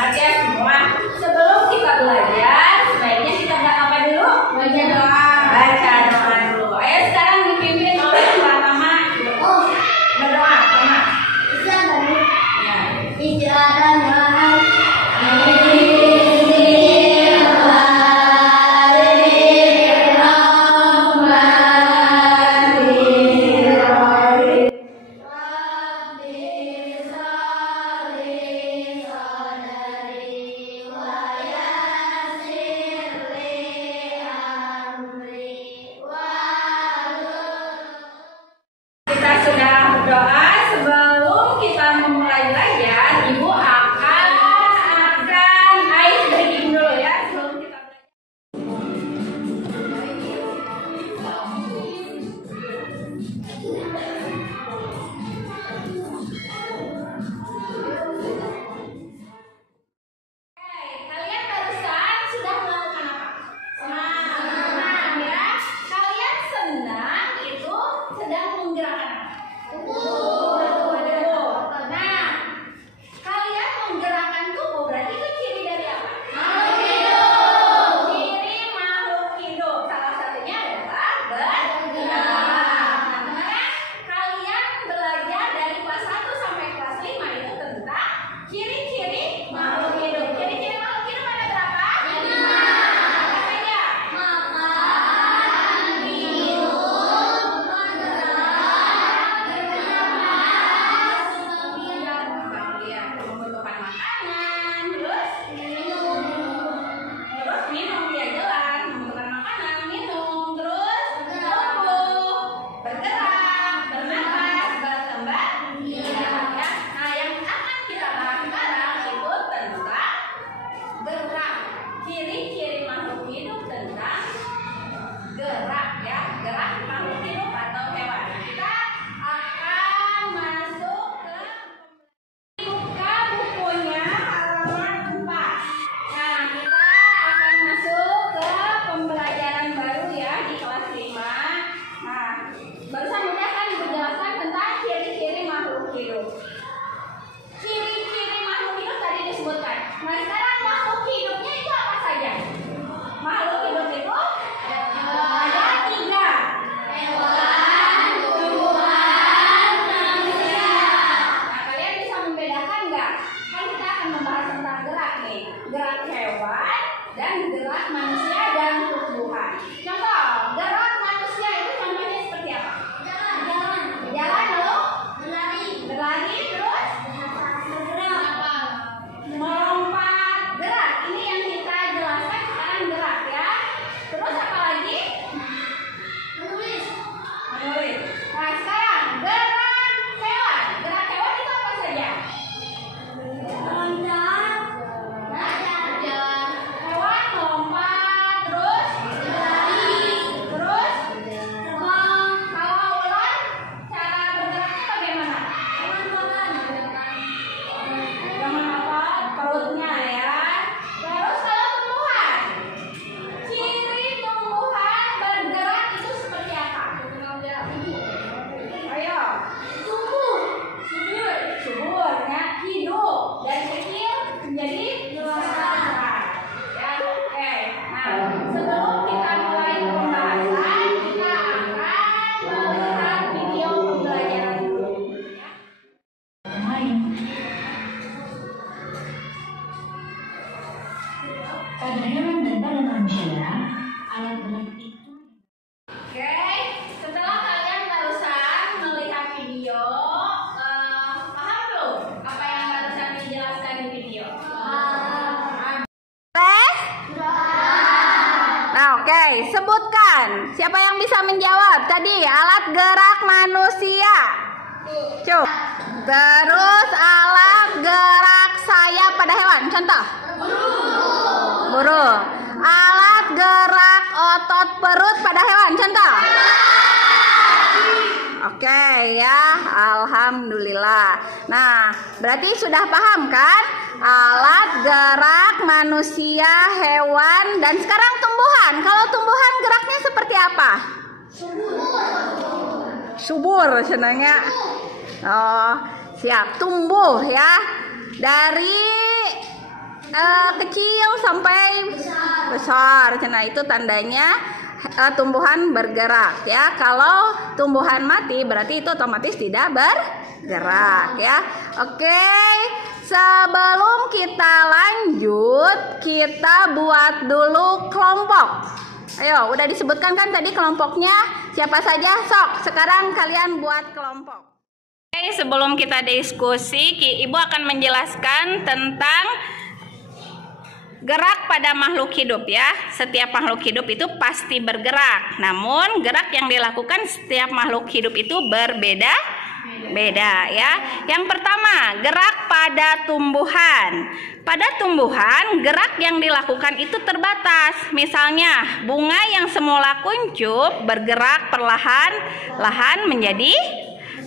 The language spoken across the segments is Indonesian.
semangat ya semua. Sebelum kita belajar, sebaiknya kita apa dulu? Baca doa. Baca doa dulu. Ayo sekarang dipimpin oleh Mbak Mama. Berdoa, Mama. Bisa baru. Ya. Bicara doa. Kita sudah berdoa. Sebelum kita memulai belajar, Ibu akan ice breaking dulu ya sebelum kita belajar. Kalian barusan sudah melakukan apa? Senang ya. Kalian senang itu sedang menggerakkan apa? Tubuh. Nah, kalian menggerakkan tubuh berarti itu ciri dari apa? Makhluk hidup. Ciri makhluk hidup. Salah satunya adalah bergerak. Nah, kemarin kalian belajar dari kelas 1 sampai kelas 5 itu tentang ciri-ciri makhluk hidup. Ciri-ciri makhluk hidup ada berapa? 5. Apa saja? Makan, minum, Iya, membutuhkan makanan, terus minum ya jelas, membutuhkan makanan, minum, terus tumbuh, bergerak, bernapas, berkembang. Ya. Nah, yang akan kita bahas sekarang itu tentang gerak. Ciri-ciri makhluk hidup tentang gerak ya, gerak makhluk hidup atau hewan. Kita akan masuk ke buka bukunya halaman 4. Nah, kita akan masuk ke pembelajaran baru ya di kelas 5. Nah, barusan udah kan dijelaskan tentang ciri-ciri makhluk hidup. Ciri-ciri makhluk hidup tadi disebutkan. Nah, sekarang makhluk hidupnya itu apa saja? Makhluk hidup itu ada 3. hewan, tumbuhan, manusia. Nah, kalian bisa membedakan nggak? Kan kita akan membahas tentang gerak nih. Gerak hewan dan gerak manusia dan tumbuhan. Contoh, gerak manusia itu contohnya seperti apa? Jalan, Jalan lalu berlari, berlari terus bergerak, melompat. Gerak. Ini yang kita jelaskan sekarang gerak ya. Terus apa lagi? menulis, Menulis. Nah, sekarang gerak hewan. Gerak hewan itu apa saja? loncat, belajar, Hewan melompat terus berlari, terus terbang, kalau ular cara bergeraknya bagaimana? Dengan apa? Perutnya ya. Terus kalau tumbuhan, ciri tumbuhan bergerak itu seperti apa? Ayo, subur ya, hidup dari kecil menjadi dewasa. Ya, oke. Nah, sebelum kita mulai pembahasan, kita akan melihat video pembelajaran dulu. Ya. Pada hewan dan pada manusia, alat berat itu Oke, setelah kalian barusan melihat video, paham belum apa yang barusan dijelaskan di video? Nah, oke, sebutkan siapa yang bisa menjawab tadi alat gerak manusia. Cuk. Terus alat gerak sayap pada hewan. Contoh. Burung. Alat gerak otot perut pada hewan. Contoh. Oke ya, alhamdulillah. Nah, berarti sudah paham kan? Alat gerak manusia, hewan, dan sekarang tumbuhan. Kalau tumbuhan geraknya seperti apa? Subur senangnya. Oh, siap. Tumbuh ya. Dari kecil sampai besar. Nah, itu tandanya tumbuhan bergerak ya. Kalau tumbuhan mati berarti itu otomatis tidak bergerak ya. Oke, sebelum kita lanjut, kita buat dulu kelompok. Ayo, udah disebutkan kan tadi kelompoknya siapa saja? Sok, sekarang kalian buat kelompok. Oke, sebelum kita diskusi, Ibu akan menjelaskan tentang gerak pada makhluk hidup ya. Setiap makhluk hidup itu pasti bergerak. Namun gerak yang dilakukan setiap makhluk hidup itu berbeda ya. Yang pertama, gerak pada tumbuhan. Pada tumbuhan, gerak yang dilakukan itu terbatas. Misalnya, bunga yang semula kuncup bergerak perlahan-lahan menjadi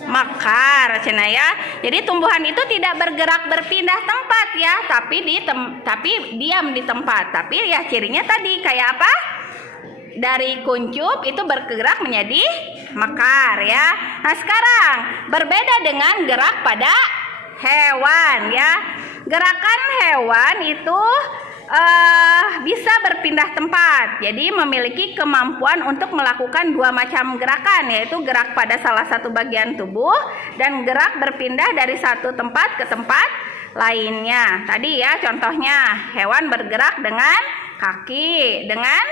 mekar, cina ya. Jadi tumbuhan itu tidak bergerak berpindah tempat ya, tapi diam di tempat. Tapi ya cirinya tadi kayak apa? Dari kuncup itu bergerak menjadi mekar ya. Nah, sekarang berbeda dengan gerak pada hewan ya. Gerakan hewan itu bisa berpindah tempat. Jadi memiliki kemampuan untuk melakukan dua macam gerakan, yaitu gerak pada salah satu bagian tubuh dan gerak berpindah dari satu tempat ke tempat lainnya. Tadi ya contohnya hewan bergerak dengan kaki, dengan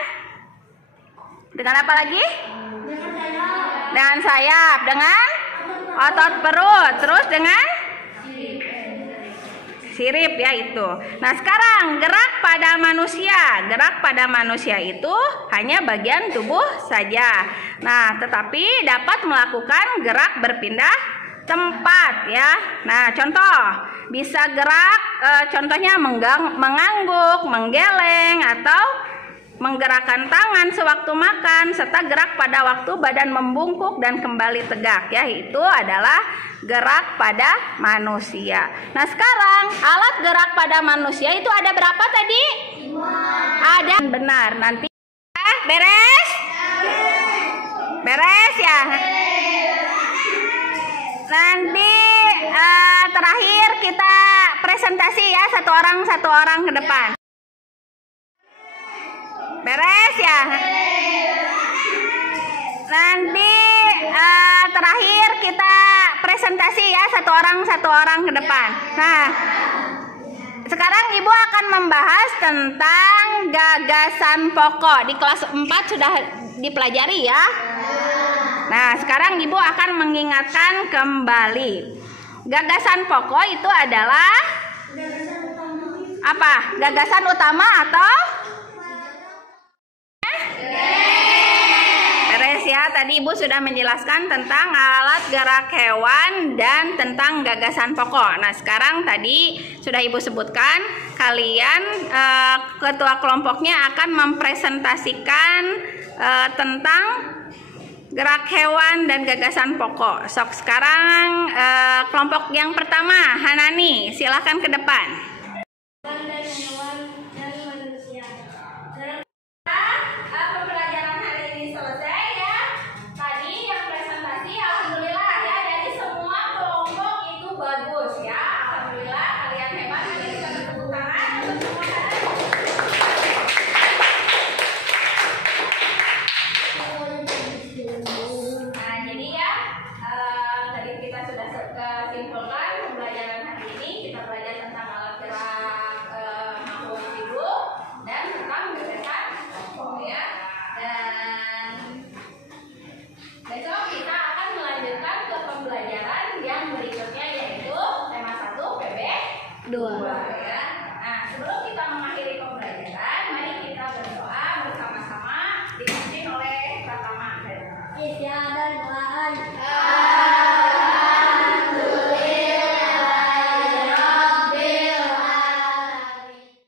apa lagi? Dengan sayap, dengan otot perut, terus dengan sirip ya itu. Nah, sekarang gerak pada manusia. Gerak pada manusia itu hanya bagian tubuh saja. Nah, tetapi dapat melakukan gerak berpindah tempat ya. Nah, contoh bisa gerak contohnya mengangguk, menggeleng atau menggerakkan tangan sewaktu makan, serta gerak pada waktu badan membungkuk dan kembali tegak ya. Itu adalah gerak pada manusia. Nah, sekarang alat gerak pada manusia itu ada berapa tadi? 5. Ada, benar. Nanti beres? Beres ya? Nanti terakhir kita presentasi ya, satu orang ke depan. Beres ya? Nanti terakhir kita presentasi ya, satu orang ke depan. Nah, sekarang Ibu akan membahas tentang gagasan pokok. Di kelas 4 sudah dipelajari ya. Nah, sekarang Ibu akan mengingatkan kembali. Gagasan pokok itu adalah apa? Gagasan utama atau beres ya. Tadi Ibu sudah menjelaskan tentang alat gerak hewan dan tentang gagasan pokok. Nah, sekarang tadi sudah Ibu sebutkan, kalian ketua kelompoknya akan mempresentasikan tentang gerak hewan dan gagasan pokok. Sok, sekarang kelompok yang pertama, Hanani, silakan ke depan.